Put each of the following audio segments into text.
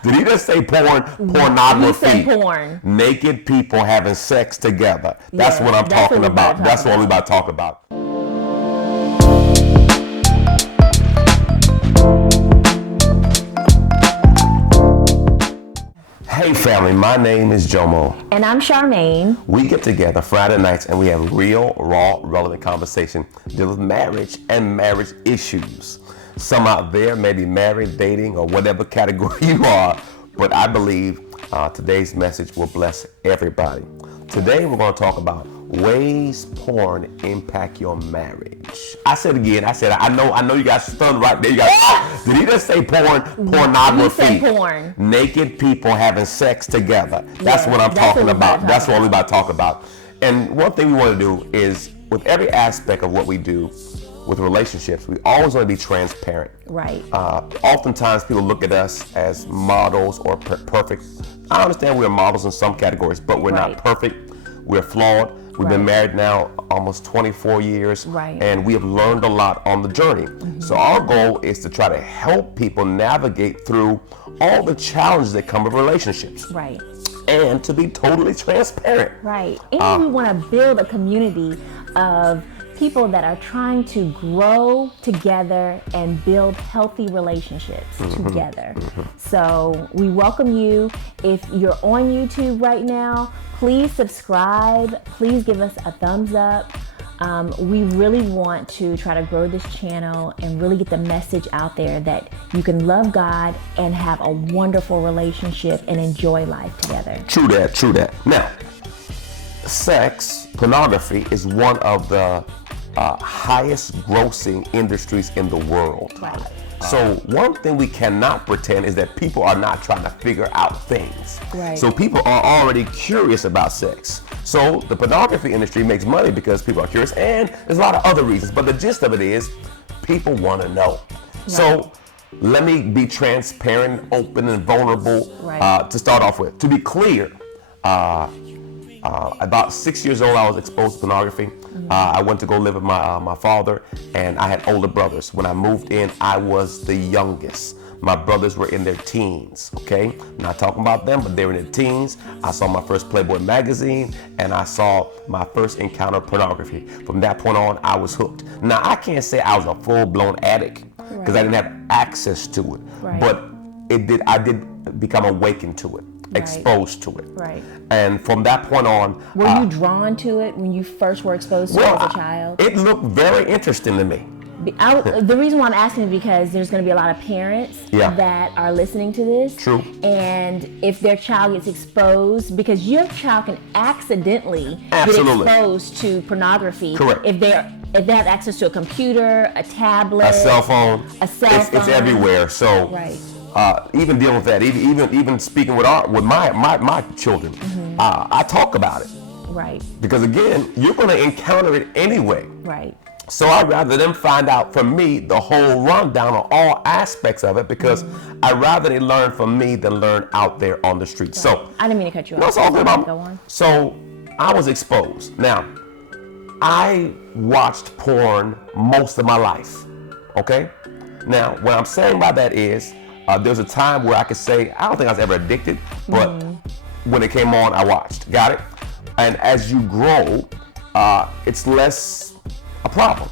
Did he just say porn? Pornography. He said porn. Naked people having sex together. That's what I'm talking about. That's what we're about to talk about. Hey family, my name is Jomo. And I'm Charmaine. We get together Friday nights and we have real, raw, relevant conversation dealing with marriage and marriage issues. Some out there may be married, dating, or whatever category you are, but I believe today's message will bless everybody. Today we're going to talk about ways porn impact your marriage. I said again, I know you guys stunned right there. You guys, did he just say porn? Pornography. He said porn. Naked people having sex together. That's what I'm talking about. That's what we're about to talk about. And one thing we want to do is, with every aspect of what we do with relationships, we always want to be transparent. Right. Oftentimes people look at us as models or perfect. I understand we're models in some categories, but we're not perfect. We're flawed. We've been married now almost 24 years, and we have learned a lot on the journey. So our goal is to try to help people navigate through all the challenges that come with relationships. Right. And to be totally transparent. Right. And we want to build a community of people that are trying to grow together and build healthy relationships together. So we welcome you. If you're on YouTube right now, please subscribe. Please give us a thumbs up. We really want to try to grow this channel and really get the message out there that you can love God and have a wonderful relationship and enjoy life together. True that, true that. Now, sex, pornography is one of the highest grossing industries in the world. Right. So one thing we cannot pretend is that people are not trying to figure out things. Right. So people are already curious about sex. So the pornography industry makes money because people are curious, and there's a lot of other reasons. But the gist of it is, people want to know. Right. So let me be transparent, open, and vulnerable to start off with. To be clear, about 6 years old, I was exposed to pornography. I went to go live with my father, and I had older brothers. When I moved in, I was the youngest. My brothers were in their teens, okay? I'm not talking about them, but they were in their teens. I saw my first Playboy magazine, and I saw my first encounter of pornography. From that point on, I was hooked. Now, I can't say I was a full-blown addict, because I didn't have access to it. Right. But I did become awakened to it. Exposed to it. Right. And from that point on... Were you drawn to it when you first were exposed to it as a child? It looked very interesting to me. The reason why I'm asking is because there's going to be a lot of parents that are listening to this. True. And if their child gets exposed, because your child can accidentally get exposed to pornography. Correct. If they have access to a computer, a tablet, a cell phone. It's everywhere. So even dealing with that, even speaking with my children, I talk about it. Right. Because again, you're going to encounter it anyway. Right. So I'd rather them find out from me the whole rundown on all aspects of it, because I'd rather they learn from me than learn out there on the street. Right. So I didn't mean to cut you off. No, it's all good. Go on. So I was exposed. Now, I watched porn most of my life. Okay? Now, what I'm saying by that is, there's a time where I could say, I don't think I was ever addicted, but when it came on, I watched. Got it? And as you grow, it's less a problem.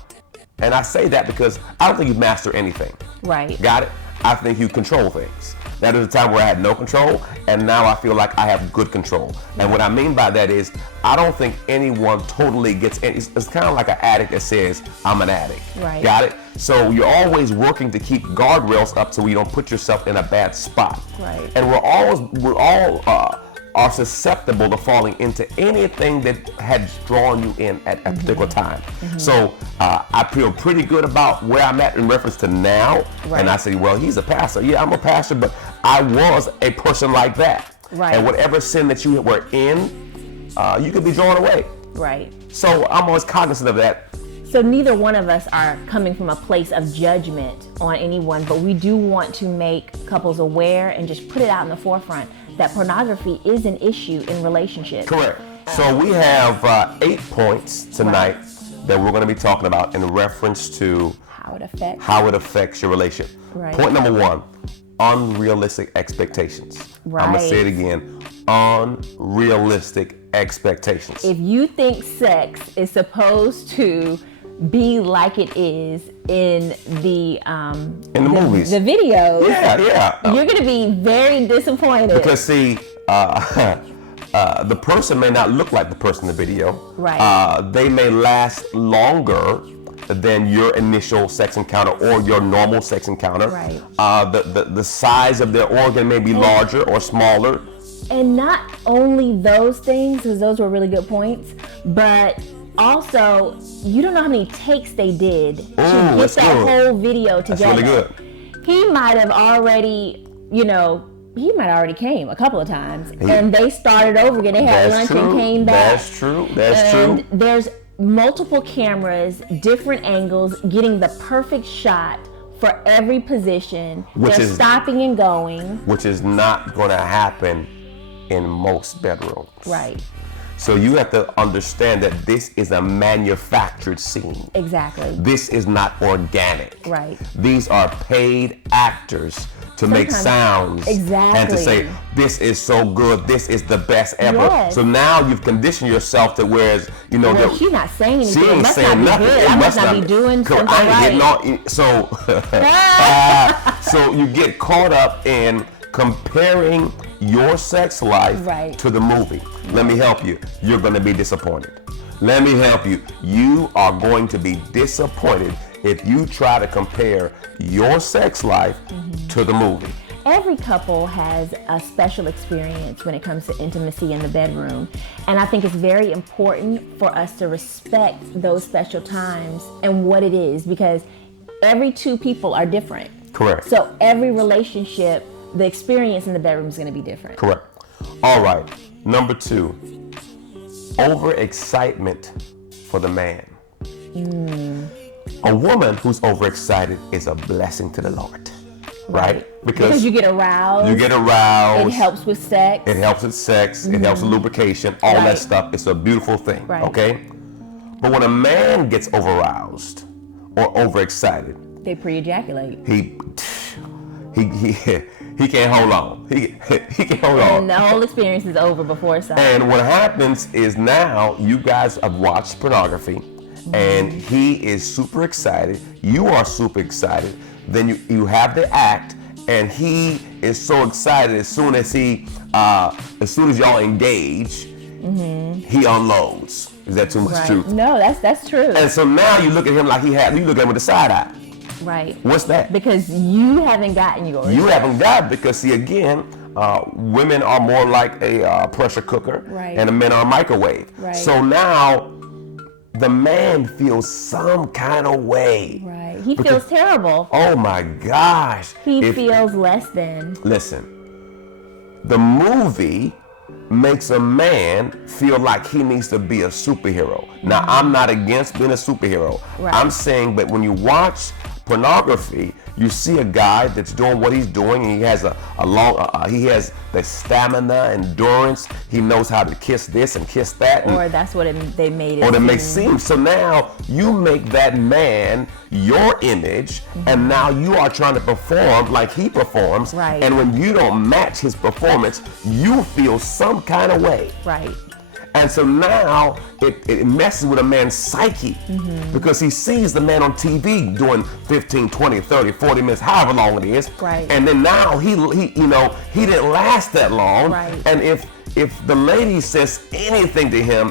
And I say that because I don't think you master anything. Right. Got it? I think you control things. That is a time where I had no control, and now I feel like I have good control. And what I mean by that is, I don't think anyone totally gets in. It's kind of like an addict that says, I'm an addict. Right. Got it? So you're always working to keep guardrails up so you don't put yourself in a bad spot. Right. And we're all are susceptible to falling into anything that had drawn you in at a particular time. So I feel pretty good about where I'm at in reference to now. Right. And I say, well, he's a pastor. Yeah, I'm a pastor, but I was a person like that. Right. And whatever sin that you were in, you could be drawn away. Right. So I'm always cognizant of that. So neither one of us are coming from a place of judgment on anyone, but we do want to make couples aware and just put it out in the forefront that pornography is an issue in relationships. Correct. So we have 8 points tonight that we're going to be talking about in reference to how it affects your relationship. Right. Point number 1, unrealistic expectations. Right. I'm going to say it again. Unrealistic expectations. If you think sex is supposed to be like it is in the movies, the videos, you're going to be very disappointed. Because see, the person may not look like the person in the video. Right. They may last longer than your initial sex encounter or your normal sex encounter. Right. The size of their organ may be larger or smaller. And not only those things, because those were really good points, but also you don't know how many takes they did to get that whole video together. That's really good. He might have already, he might have already came a couple of times, and they started over again. They had lunch and came back. That's true. And there's multiple cameras, different angles, getting the perfect shot for every position. They're stopping and going. Which is not going to happen in most bedrooms. Right. So you have to understand that this is a manufactured scene. Exactly. This is not organic. Right. These are paid actors to make sounds. Exactly. And to say, this is so good, this is the best ever. Yes. So now you've conditioned yourself to whereas, well, she's not saying anything. She ain't saying nothing. I must not be doing something right. So you get caught up in comparing your sex life to the movie. Let me help you. You're going to be disappointed. Let me help you. You are going to be disappointed if you try to compare your sex life to the movie. Every couple has a special experience when it comes to intimacy in the bedroom. And I think it's very important for us to respect those special times and what it is, because every two people are different. Correct. So every relationship, the experience in the bedroom is going to be different. Correct. All right. Number 2, overexcitement for the man. A woman who's overexcited is a blessing to the Lord. Right? Because you get aroused. It helps with sex. It helps with sex. It helps with lubrication. All that stuff. It's a beautiful thing. Right. Okay? But when a man gets overaroused or overexcited, they pre-ejaculate. He can't hold on. He can't hold on. And the whole experience is over before it's over. And what happens is now you guys have watched pornography, and he is super excited. You are super excited. Then you have the act, and he is so excited as soon as y'all engage, he unloads. Is that too much truth? No, that's true. And so now you look at him like you look at him with a side eye. Right. What's that? Because you haven't gotten yours. You haven't got it because, see, again, women are more like a pressure cooker, and the men are a microwave. Right. So now the man feels some kind of way. Right. He feels terrible. Oh my gosh. He feels less than. Listen, the movie makes a man feel like he needs to be a superhero. Now, I'm not against being a superhero. Right. I'm saying, but when you watch pornography, you see a guy that's doing what he's doing, and he has he has the stamina, endurance. He knows how to kiss this and kiss that. Or that's what they made it. Or they may seem. So now you make that man your image, and now you are trying to perform like he performs. Right. And when you don't match his performance, you feel some kind of way. Right. And so now it messes with a man's psyche because he sees the man on TV doing 15, 20, 30, 40 minutes, however long it is. Right. And then now he didn't last that long. Right. And if the lady says anything to him,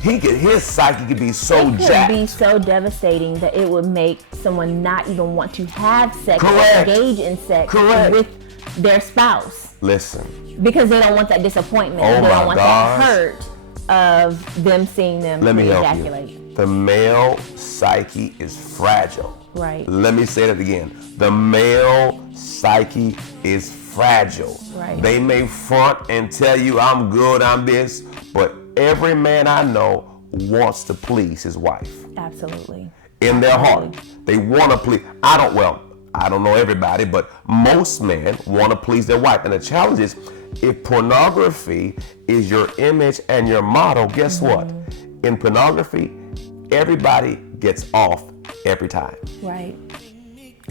his psyche could be so jacked. It could be so devastating that it would make someone not even want to have sex Correct. or engage in sex Correct. with their spouse. Listen. Because they don't want that disappointment. Oh they don't want gosh. that hurt of them seeing them ejaculate. You. The male psyche is fragile. Right. Let me say that again. The male psyche is fragile. Right. They may front and tell you, I'm good, I'm this, but every man I know wants to please his wife. Absolutely. In their heart. They want to please. I don't know everybody, but most men want to please their wife. And the challenge is, if pornography is your image and your model, guess what? In pornography, everybody gets off every time. Right.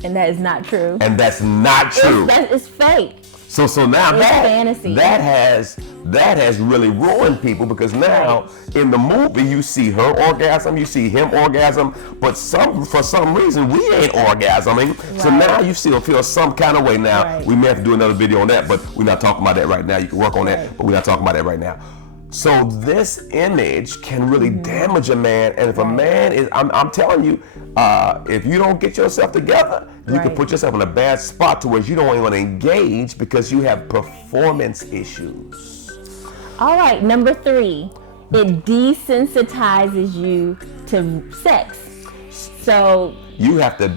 And that is not true. And that's not true. It's fake. So now it's fantasy. that has really ruined people, because now in the movie you see her orgasm, you see him orgasm, but for some reason we ain't orgasming. Right. So now you still feel some kind of way. Now we may have to do another video on that, but we're not talking about that right now. You can work on that, but we're not talking about that right now. So this image can really damage a man, and if a man is, I'm telling you, if you don't get yourself together, you can put yourself in a bad spot to where you don't even want to engage because you have performance issues. All right, number 3, it desensitizes you to sex. So you have to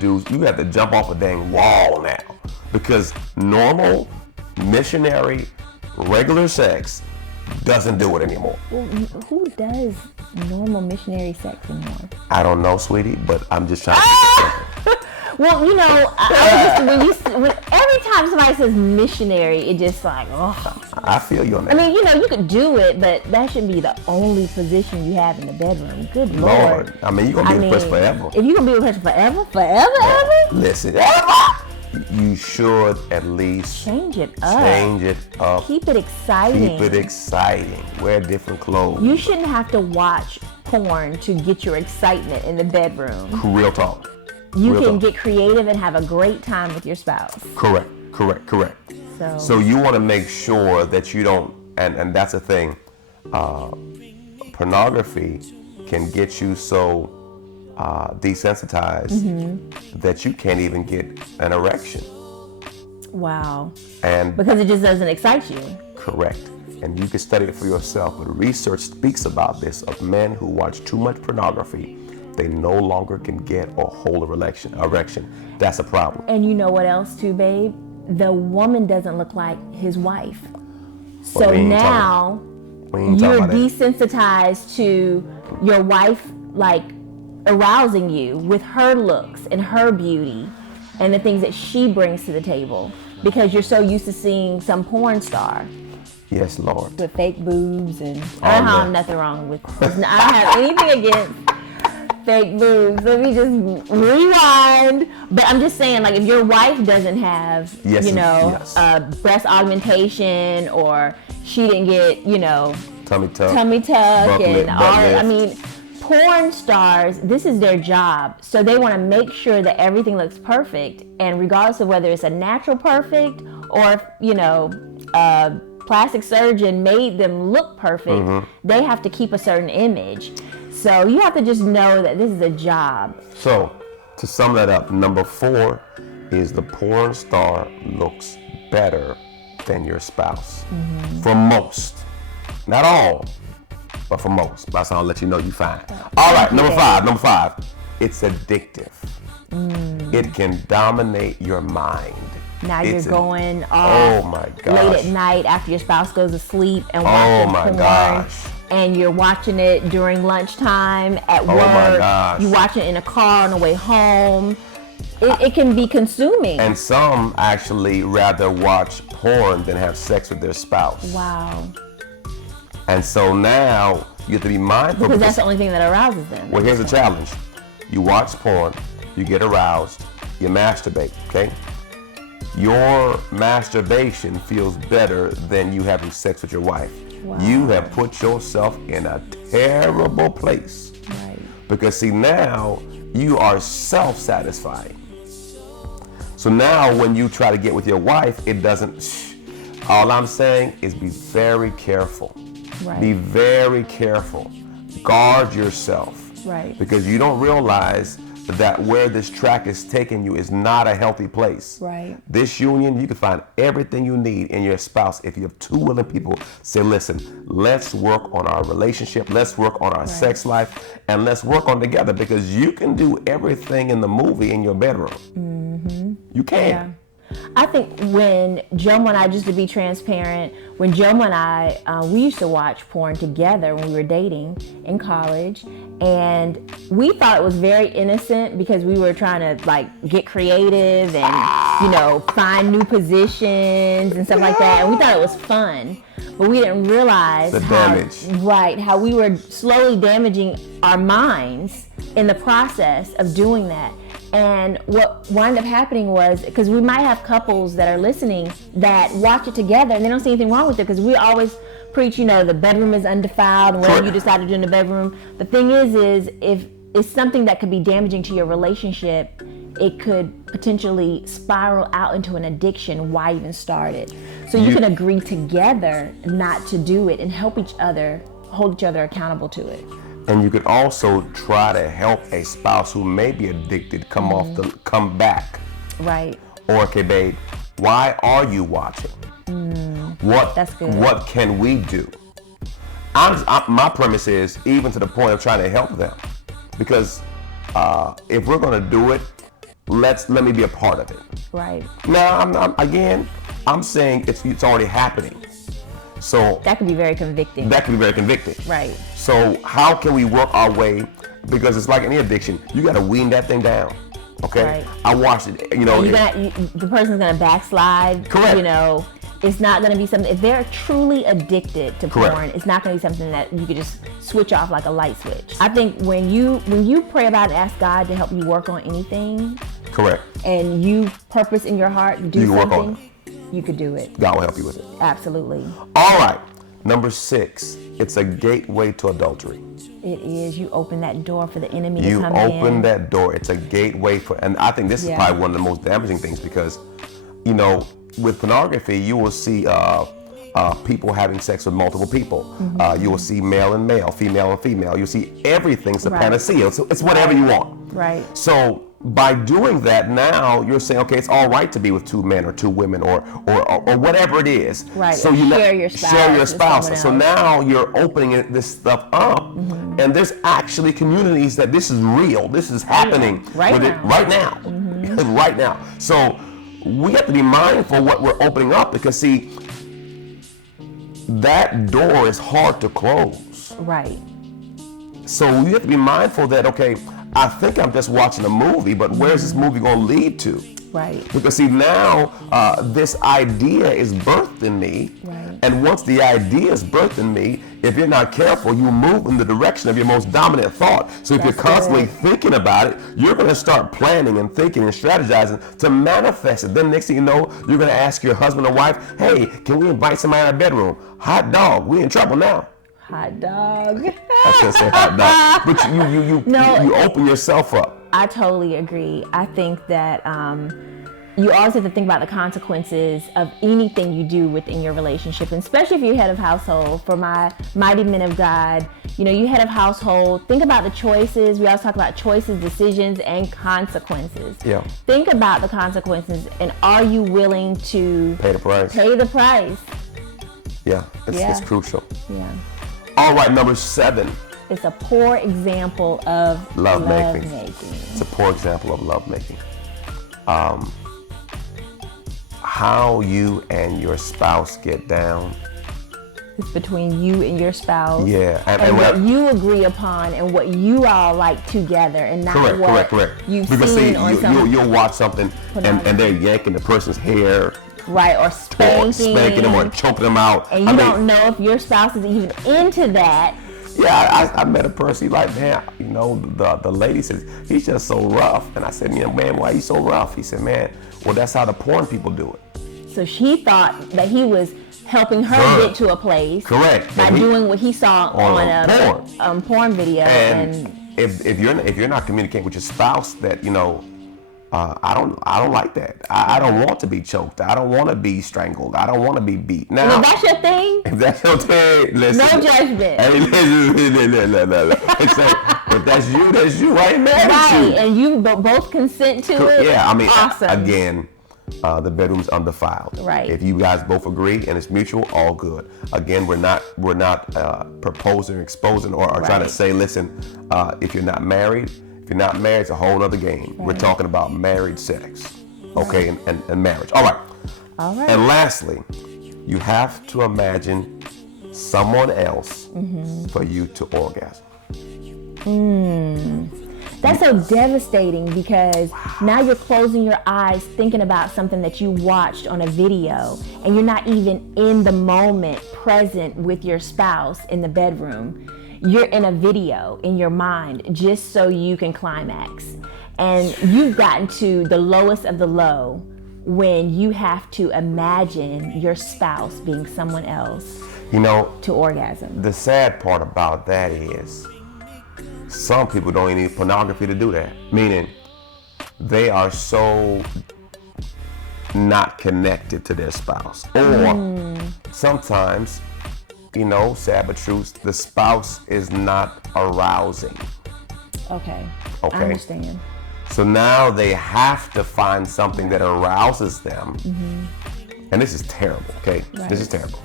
jump off a dang wall now, because normal, missionary, regular sex doesn't do it anymore. Well, who does normal missionary sex anymore? I don't know, sweetie, but I'm just trying to Well, you know, every time somebody says missionary, it just like, oh. I feel you on that. I mean, you know, you could do it, but that shouldn't be the only position you have in the bedroom. Good Lord. I mean, you're going to be with a person forever. If you're going to be with a person forever? Listen, you should at least change it up. Keep it exciting. Wear different clothes. You shouldn't have to watch porn to get your excitement in the bedroom. Real talk. You can get creative and have a great time with your spouse. Correct. So you want to make sure that you don't, and that's the thing, pornography can get you so desensitized that you can't even get an erection. Wow. And because it just doesn't excite you. Correct. And you can study it for yourself, but research speaks about this, of men who watch too much pornography. They no longer can get or hold a erection. That's a problem. And you know what else too, babe? The woman doesn't look like his wife. So now you're desensitized to your wife, like, arousing you with her looks and her beauty and the things that she brings to the table, because you're so used to seeing some porn star. Yes, Lord. With fake boobs and I don't have nothing wrong with I don't have anything against fake boobs. Let me just rewind. But I'm just saying, like, if your wife doesn't have, breast augmentation, or she didn't get, tummy tuck and all that. I mean, porn stars, this is their job. So they want to make sure that everything looks perfect. And regardless of whether it's a natural perfect or, a plastic surgeon made them look perfect, they have to keep a certain image. So you have to just know that this is a job. So to sum that up, number 4 is the porn star looks better than your spouse. For most. Not all, but for most. That's how I'll let you know you fine. All right, number 5. It's addictive. It can dominate your mind. Now you're going off late at night after your spouse goes to sleep and watching porn. And you're watching it during lunchtime, at work. You're watching it in a car on the way home. It can be consuming. And some actually rather watch porn than have sex with their spouse. Wow. And so now you have to be mindful. Because that's the only thing that arouses them. Well, here's the challenge. You watch porn, you get aroused, you masturbate, okay? Your masturbation feels better than you having sex with your wife. Wow. You have put yourself in a terrible place. Right. Because see, now you are self-satisfying. So now when you try to get with your wife, it doesn't, all I'm saying is be very careful. Right. Be very careful. Guard yourself. Right. Because you don't realize that where this track is taking you is not a healthy place. Right. This union, you can find everything you need in your spouse if you have two willing people. Say, listen, let's work on our relationship, let's work on our sex life, and let's work on together, because you can do everything in the movie in your bedroom. You can. Yeah. I think when Jomo and I, just to be transparent, when Jomo and I, we used to watch porn together when we were dating in college, and we thought it was very innocent because we were trying to like get creative and, find new positions and stuff like that, and we thought it was fun, but we didn't realize how we were slowly damaging our minds in the process of doing that. And what wound up happening was, because we might have couples that are listening that watch it together and they don't see anything wrong with it, because we always preach, the bedroom is undefiled and whatever you decide to do in the bedroom. The thing is if it's something that could be damaging to your relationship, it could potentially spiral out into an addiction. Why even start it? So you can agree together not to do it and help each other, hold each other accountable to it. And you could also try to help a spouse who may be addicted come back. Right. Or, okay, babe, why are you watching? That's good. What can we do? My premise is even to the point of trying to help them, because if we're going to do it, let me be a part of it. Right. Now, I'm saying it's already happening. So that can be very convicting. Right. So how can we work our way? Because it's like any addiction, you got to wean that thing down. Okay. Right. I watched it. The person's gonna backslide. Correct. It's not gonna be something. If they're truly addicted to Correct. porn, it's not gonna be something that you could just switch off like a light switch. I think when you pray about it, ask God to help you work on anything. Correct. And you purpose in your heart to do something, you could do it. God will help you with it. Absolutely. All right. Number 6, it's a gateway to adultery. It is. You open that door for the enemy to come in. You open that door. It's a gateway and I think this is probably one of the most damaging things, because, with pornography, you will see people having sex with multiple people. You will see male and male, female and female. You'll see everything's a panacea. It's whatever you want. Right. So by doing that, now you're saying, okay, it's all right to be with 2 men or 2 women or whatever it is. Right. So you share your spouse. So now you're opening this stuff up, and there's actually communities that this is real. This is happening right now. Right now. So we have to be mindful what we're opening up, because see, that door is hard to close. Right. So you have to be mindful that, okay, I think I'm just watching a movie, but where's this movie going to lead to? Right. Because see, now this idea is birthed in me. Right. And once the idea is birthed in me, if you're not careful, you move in the direction of your most dominant thought. So if you're constantly thinking about it, you're going to start planning and thinking and strategizing to manifest it. Then next thing you know, you're going to ask your husband or wife, hey, can we invite somebody in our bedroom? Hot dog, we in trouble now. Hot dog. I shouldn't say hot dog, but you open yourself up. I totally agree. I think that you always have to think about the consequences of anything you do within your relationship, and especially if you're head of household. For my mighty men of God, you head of household, think about the choices. We always talk about choices, decisions, and consequences. Yeah. Think about the consequences, and are you willing to pay the price? Yeah, it's crucial. Yeah. All right, number 7. It's a poor example of lovemaking. It's a poor example of lovemaking. How you and your spouse get down. It's between you and your spouse. Yeah. And what you agree upon and what you all like together, and not correct. You've because seen you'll watch something and they're yanking the person's hair. Right, or spanking them or choking them out. And you don't know if your spouse is even into that. Yeah, I met a person, he's like, man, the lady says, he's just so rough. And I said, man, why are you so rough? He said, man, well, that's how the porn people do it. So she thought that he was helping her get to a place. Correct. By doing what he saw on a porn video. And if you're not communicating with your spouse that, I don't like that. I don't want to be choked. I don't want to be strangled. I don't want to be beat. Now, and if that's your thing, listen. No judgment. Hey, listen. If that's you. I ain't mad at you. And you both consent to it. Yeah, awesome. Again, the bedroom's undefiled. Right. If you guys both agree and it's mutual, all good. Again, we're not proposing, exposing, or trying to say, listen, if you're not married. If you're not married, it's a whole other game. Right. We're talking about married sex, okay, and marriage. All right. And lastly, you have to imagine someone else for you to orgasm. That's so devastating, because now you're closing your eyes thinking about something that you watched on a video, and you're not even in the moment present with your spouse in the bedroom. you're in a video in your mind just so you can climax. And you've gotten to the lowest of the low when you have to imagine your spouse being someone else to orgasm. The sad part about that is some people don't even need pornography to do that. Meaning they are so not connected to their spouse. Or sometimes, sad but true, the spouse is not arousing. Okay. I understand. So now they have to find something that arouses them. And this is terrible, okay? Right. This is terrible.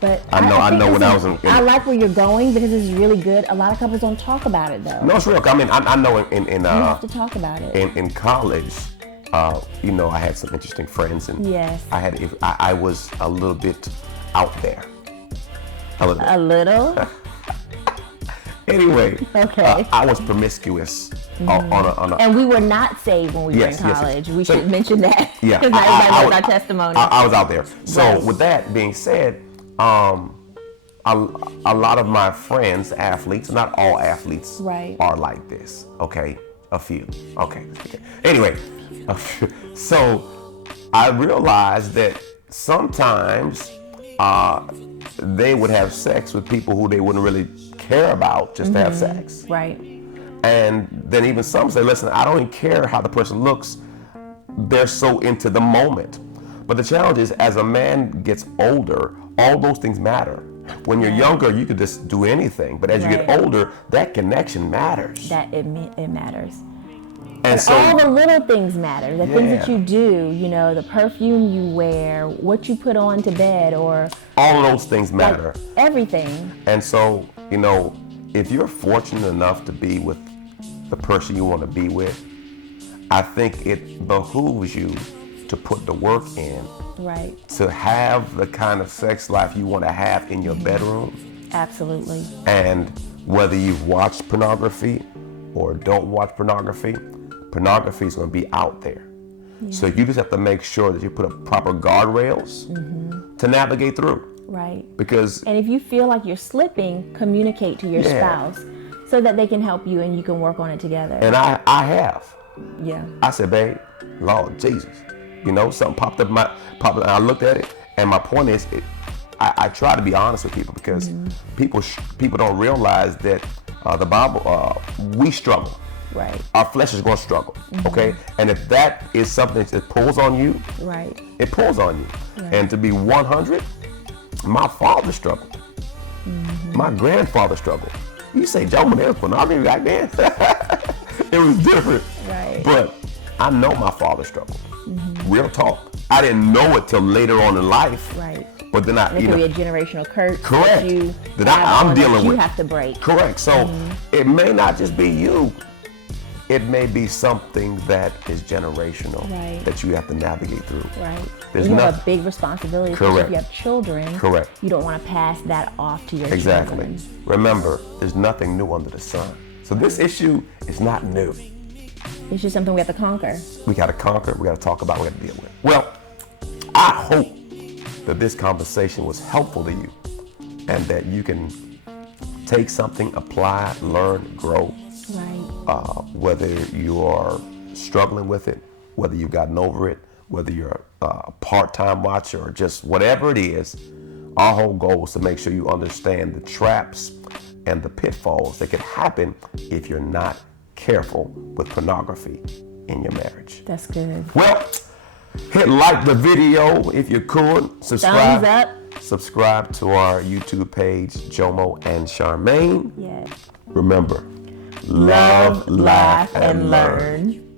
But I know when I was in I like where you're going because this is really good. A lot of couples don't talk about it though. No, it's real. I mean, I know in you have to talk about it. In college, I had some interesting friends, and yes. I was a little bit out there. A little? Anyway, okay. I was promiscuous on a. And we were not saved when we were in college. We should mention that. Yeah, because not everybody knows our testimony. I was out there. So Right. with that being said, a lot of my friends, athletes, not all athletes, Right. are like this. Okay, a few. Okay. Anyway, so I realized that sometimes they would have sex with people who they wouldn't really care about just to have sex. Right. And then even some say, listen, I don't even care how the person looks. They're so into the moment. But the challenge is, as a man gets older, all those things matter. When you're younger, you could just do anything. But as you get older, that connection matters. That it matters. And so all the little things matter. The things that you do, the perfume you wear, what you put on to bed, or all of those things matter. Like everything. And so, if you're fortunate enough to be with the person you want to be with, I think it behooves you to put the work in. Right. To have the kind of sex life you want to have in your bedroom. Absolutely. And whether you've watched pornography or don't watch pornography, pornography is going to be out there. Yeah. So you just have to make sure that you put up proper guardrails to navigate through. Right. And if you feel like you're slipping, communicate to your spouse so that they can help you and you can work on it together. And I have. Yeah. I said, babe, Lord Jesus, something popped up, and I looked at it, and my point is, I try to be honest with people because people don't realize that the Bible, we struggle. Right. Our flesh is going to struggle, okay? And if that is something that pulls on you, right, it pulls on you. Right. And to be 100, my father struggled. My grandfather struggled. You say, Jomo, there's pornography back then? It was different. Right. But I know my father struggled. Real talk. I didn't know it till later on in life. Right. But then it could be a generational curse. Correct. I'm dealing with. You have to break. Correct. So it may not just be you. It may be something that is generational that you have to navigate through. Right. You have a big responsibility. Correct. If you have children, correct, you don't want to pass that off to your children. Exactly. Remember, there's nothing new under the sun. So this issue is not new. It's just something we have to conquer. We got to conquer. We got to talk about. We got to deal with. Well, I hope that this conversation was helpful to you, and that you can take something, apply, learn, grow. Right. Whether you are struggling with it, whether you've gotten over it, whether you're a part-time watcher or just whatever it is, our whole goal is to make sure you understand the traps and the pitfalls that could happen if you're not careful with pornography in your marriage. That's good. Well, hit like the video if you could. Subscribe. Thumbs up. Subscribe to our YouTube page, Jomo and Charmaine. Yes. Remember, love, laugh, and learn.